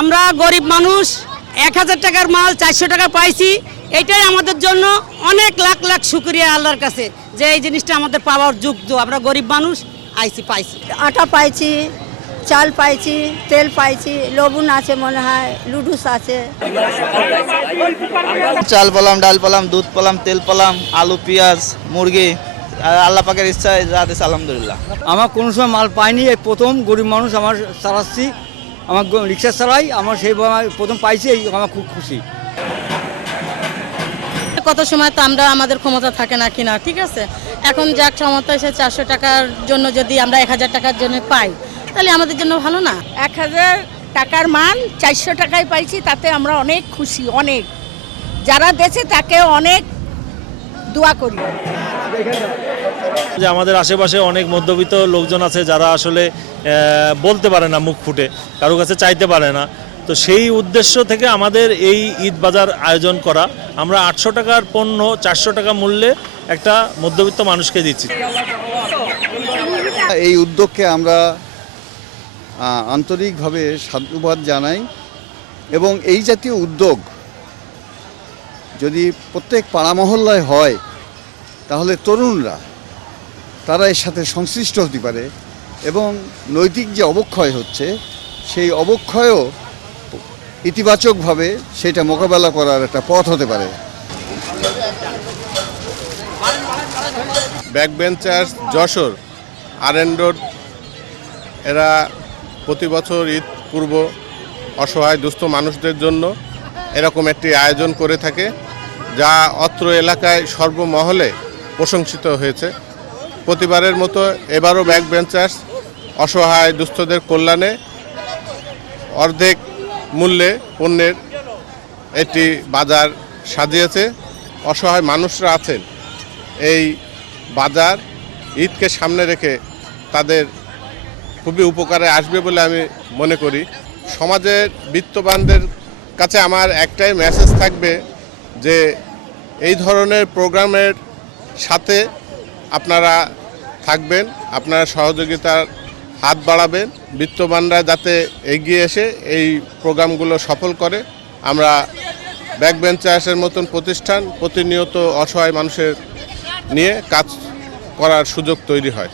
আমরা গরিব মানুষ 1000 টাকার মাল 400 টাকা পাইছি। এটাই আমাদের জন্য অনেক লাখ লাখ শুকরিয়া আল্লাহর কাছে যে এই জিনিসটা আমাদের পাওয়ার যোগ্য। আমরা গরিব মানুষ পাইছি। আটা পাইছি, চাল পাইছি, তেল পাইছি, লবণ আছে, মনে হয় লুডুস আছে। চাল পেলাম, ডাল পেলাম, দুধ পেলাম, তেল পেলাম, আলু, পেঁয়াজ, মুরগি। আল্লাহ পাকের ইচ্ছায় যা দিয়েছে আলহামদুলিল্লাহ। আমার কোনো সময় মাল পাইনি, এই প্রথম গরিব মানুষ আমার চালাচ্ছি, আমার রিক্সা চালাই, আমার সেই প্রথম পাইছি, এই আমার খুব খুশি। কত সময় তো আমরা আমাদের ক্ষমতা থাকে না কিনা, ঠিক আছে। এখন যাক ক্ষমতা এসে 400 টাকার জন্য যদি আমরা 1000 টাকার জন্য পাই, তাহলে আমাদের জন্য ভালো না। 1000 টাকার মাল 400 টাকায় পাইছি, তাতে আমরা অনেক খুশি। অনেক যারা দেশে তাকে অনেক দোয়া করি। যে আমাদের আশেপাশে অনেক মধ্যবিত্ত লোকজন আছে যারা আসলে বলতে পারে না, মুখ ফুটে কারো কাছে চাইতে পারে না। তো সেই উদ্দেশ্য থেকে আমাদের এই ঈদ বাজার আয়োজন করা। আমরা 800 টাকার পণ্য 400 টাকা মূল্যে একটা মধ্যবিত্ত মানুষকে দিচ্ছি। এই উদ্যোগকে আমরা আন্তরিকভাবে সাধুবাদ জানাই এবং এই জাতীয় উদ্যোগ যদি প্রত্যেক পাড়া মহল্লায় হয় তাহলে তরুণরা তারা এর সাথে সংশ্লিষ্ট হতে পারে এবং নৈতিক যে অবক্ষয় হচ্ছে সেই অবক্ষয়ও ইতিবাচকভাবে সেটা মোকাবেলা করার একটা পথ হতে পারে। Back benchers Jessore RN road এরা প্রতি বছর ঈদ পূর্ব অসহায় দুস্থ মানুষদের জন্য এরকম একটি আয়োজন করে থাকে, যা অত্র এলাকায় সর্বমহলে প্রশংসিত হয়েছে। প্রতিবারের মতো এবারও ব্যাক বেঞ্চার্স অসহায় দুস্থদের কল্যাণে অর্ধেক মূল্যে পণ্যের একটি বাজার সাজিয়েছে। অসহায় মানুষরা আছেন এই বাজার ঈদকে সামনে রেখে তাদের খুবই উপকারে আসবে বলে আমি মনে করি। সমাজের বিত্তবানদের কাছে আমার একটাই মেসেজ থাকবে যে এই ধরনের প্রোগ্রামের সাথে আপনারা থাকবেন, আপনারা সহযোগিতার হাত বাড়াবেন, বিত্তবানরা যাতে এগিয়ে এসে এই প্রোগ্রামগুলো সফল করে। আমরা ব্যাক বেঞ্চার্সের মতন প্রতিষ্ঠান প্রতিনিয়ত অসহায় মানুষের নিয়ে কাজ করার সুযোগ তৈরি হয়।